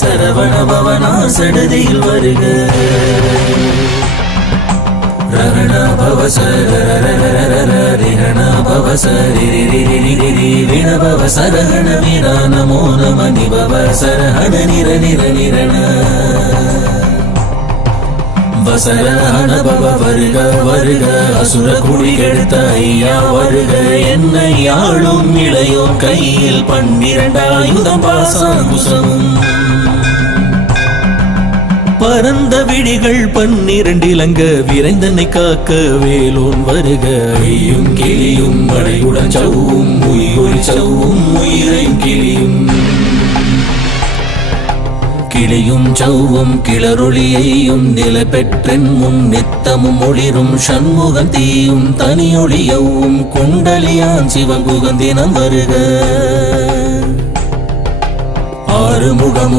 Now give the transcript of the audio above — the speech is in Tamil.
சரவண பவனா சடதியில் வருக ரகண பவசரண பவசரி விணபவ சரகண வீரா நமோ நம நிபவ சரஹண நிர நிர நிரண வசரஹண பவ வருக வருக அசுர குடி கெடுத்த ஐயா வருக என்னை ஆளும் இளையோன் கையில் 12 ஆயுதம் பாசாங்குசமும் பரந்த விழிகள் 12 இலங்க விரைந்தனை காக்க வேலோன் வருக ஐயும் கிளியும் மழையுடன் சவ்வும் உயிர் சவ்வும் உயிரையும் கிளியும் சவ்வும் கிளரொளியையும் நில பெற்றென் முன் நித்தமும் ஒளிரும் சண்முகம் தீயும் தனியொளியவும் குண்டலியான் சிவகுகந்தினம் வருக ஆறுமுகமும்